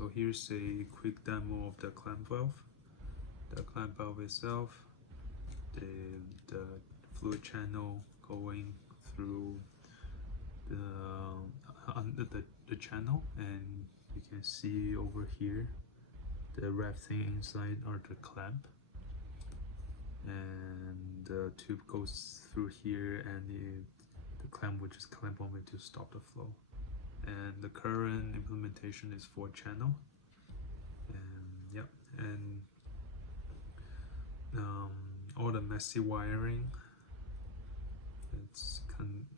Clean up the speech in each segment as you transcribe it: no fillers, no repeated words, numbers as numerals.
So here's a quick demo of the clamp valve. The clamp valve itself, the fluid channel going through under the channel, and you can see over here the red thing inside are the clamp, and the tube goes through here, and the clamp will just clamp on it to stop the flow. And the current implementation is 4-channel, and yep, and all the messy wiring,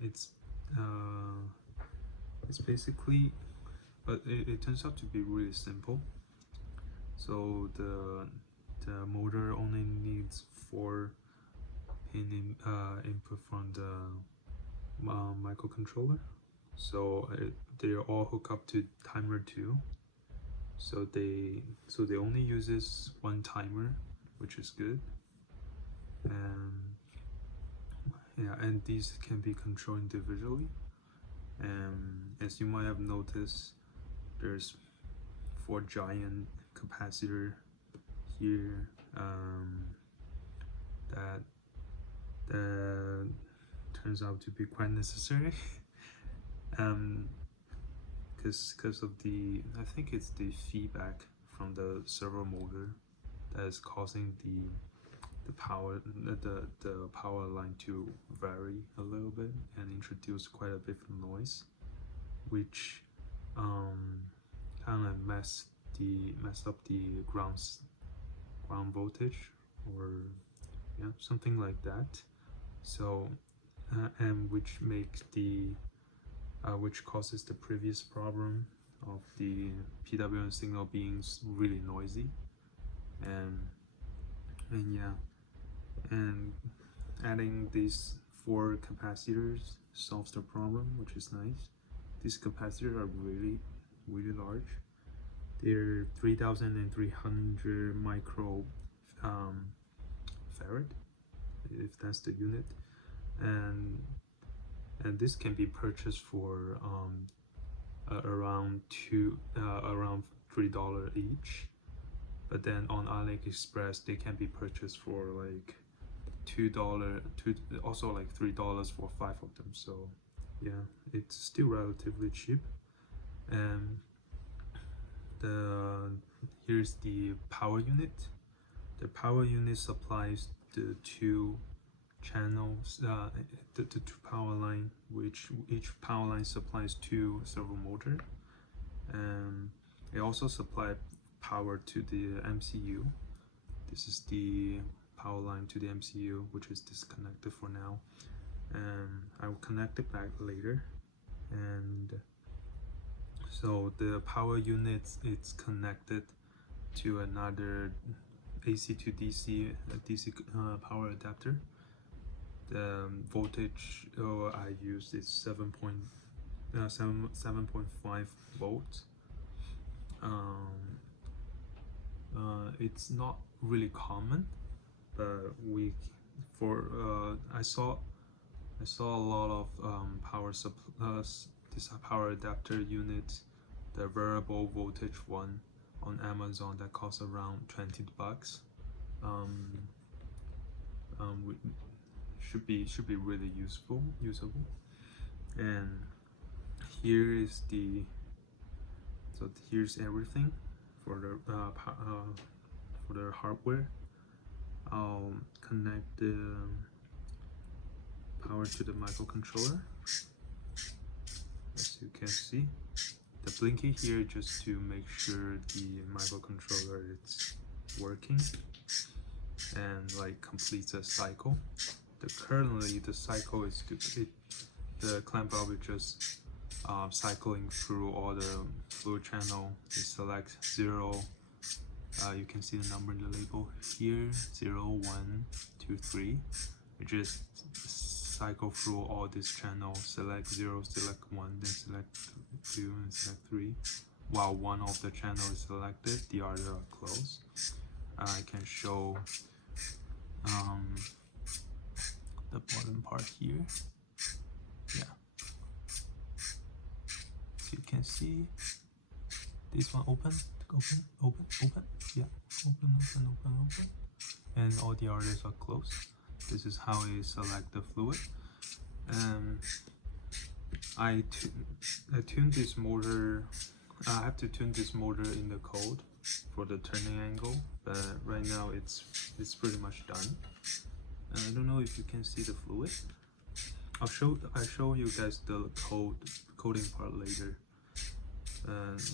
it's basically, but it turns out to be really simple. So the motor only needs 4 pin input from the microcontroller. So they all hook up to timer 2. So they only uses 1 timer, which is good. And yeah, and these can be controlled individually. And as you might have noticed, there's 4 giant capacitor here that turns out to be quite necessary. Because of the, I think it's the feedback from the servo motor that is causing the power line to vary a little bit and introduce quite a bit of noise, which kind of mess up the ground voltage, or yeah, something like that. So and which makes which causes the previous problem of the PWM signal being really noisy. And yeah, and adding these 4 capacitors solves the problem, which is nice. These capacitors are really large. They're 3,300 micro farad, if that's the unit, and this can be purchased for around $3 each. But then on AliExpress they can be purchased for like $2, also like $3 for 5 of them. So yeah, it's still relatively cheap. And here's the power unit. The power unit supplies the 2 channels, the 2 power line, which each power line supplies 2 servo motor, and it also supplies power to the MCU. This is the power line to the MCU, which is disconnected for now, and I will connect it back later. And so the power unit, it's connected to another AC to DC power adapter. The voltage I use is 7.5 volts. It's not really common, but I saw a lot of this power adapter units, the variable voltage one on Amazon, that costs around $20. Should be really usable. And here is here's everything for the hardware. I'll connect the power to the microcontroller. As you can see, the blinky here just to make sure the microcontroller is working and like completes a cycle. Currently the cycle is good. The clamp valve is just cycling through all the fluid channel. You select 0. You can see the number in the label here, 0, 1, 2, 3. You just cycle through all this channel, select 0, select 1, then select 2, and select 3. While one of the channel is selected, the other are closed. I can show the bottom part here. Yeah, as you can see, this one open, yeah, open, and all the others are closed. This is how I select the fluid. I tuned this motor. I have to tune this motor in the code for the turning angle, but right now it's pretty much done. I don't know if you can see the fluid. I'll show you guys the coding part later.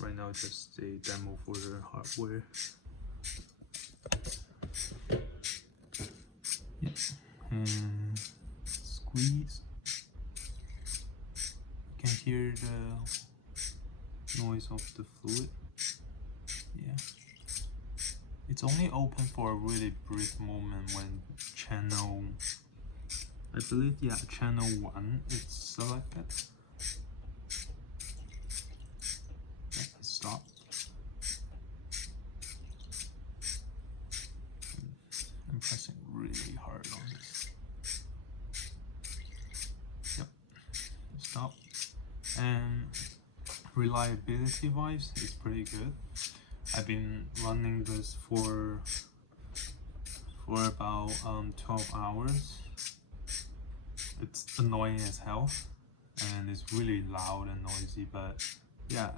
Right now just a demo for the hardware. Yeah. And squeeze. You can hear the noise of the fluid. Yeah. It's only open for a really brief moment when channel, I believe, yeah, channel 1 is selected. Stop. I'm pressing really hard on this. Yep. Stop. And reliability wise, it's pretty good. I've been running this for about 12 hours. It's annoying as hell, and it's really loud and noisy, but yeah,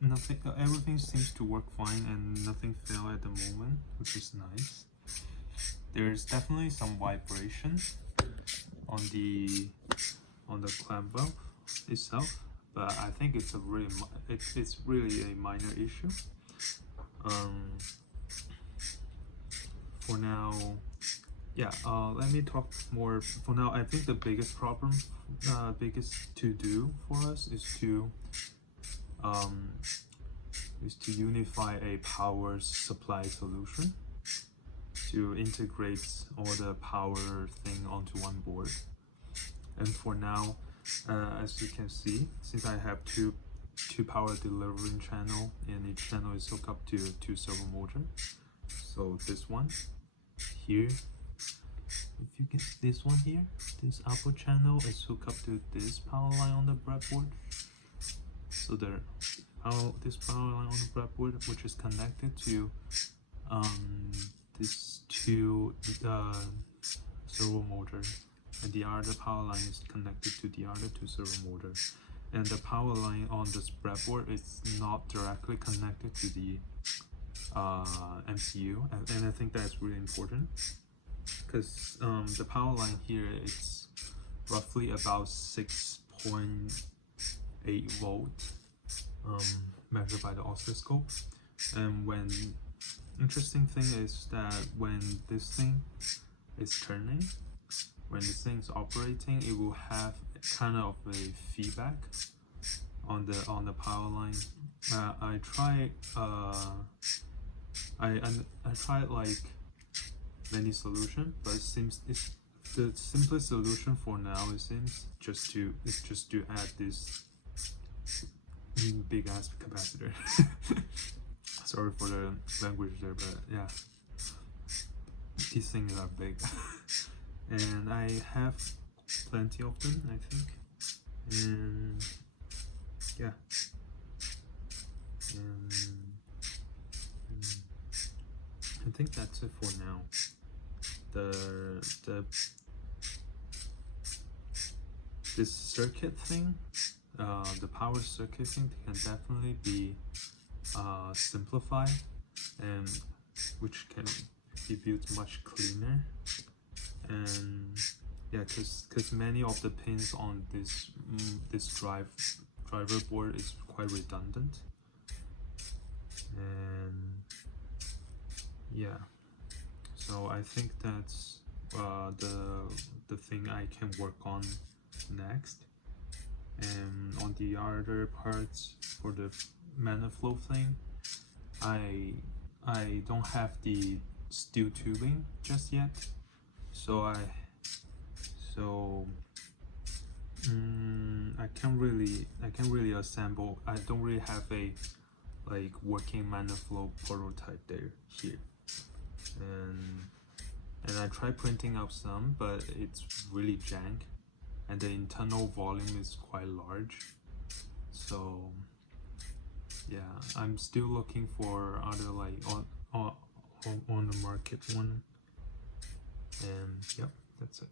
nothing, everything seems to work fine and nothing failed at the moment, which is nice. There's definitely some vibration on the clamp valve itself, but I think it's it's really a minor issue. For now, yeah, let me talk more. For now, I think the biggest problem, biggest to do for us is to unify a power supply solution to integrate all the power thing onto one board. And for now, as you can see, since I have two power delivering channel, and each channel is hooked up to 2 servo motor. So this one here, if you get this one here, this output channel is hooked up to this power line on the breadboard. So this power line on the breadboard, which is connected to this 2 servo motor, and the other power line is connected to the other 2 servo motors. And the power line on this breadboard is not directly connected to the MCU, and I think that's really important, because the power line here is roughly about 6.8 volts measured by the oscilloscope. And interesting thing is that when this thing is turning, when this thing is operating, it will have kind of a feedback on the power line. I tried like many solutions, but it seems the simplest solution for now. It seems just to add this big ass capacitor. Sorry for the language there, but yeah, these things are big. And I have plenty of them, I think. And yeah, and I think that's it for now. This circuit thing, the power circuit thing, can definitely be simplified, and which can be built much cleaner. And yeah, because many of the pins on this driver board is quite redundant. And yeah, so I think that's the thing I can work on next. And on the other parts, for the mana flow thing, I don't have the steel tubing just yet, so I can't really assemble. I don't really have a working mana flow prototype here, and I tried printing up some, but it's really jank, and the internal volume is quite large. So yeah, I'm still looking for other like on the market one, and yep, that's it.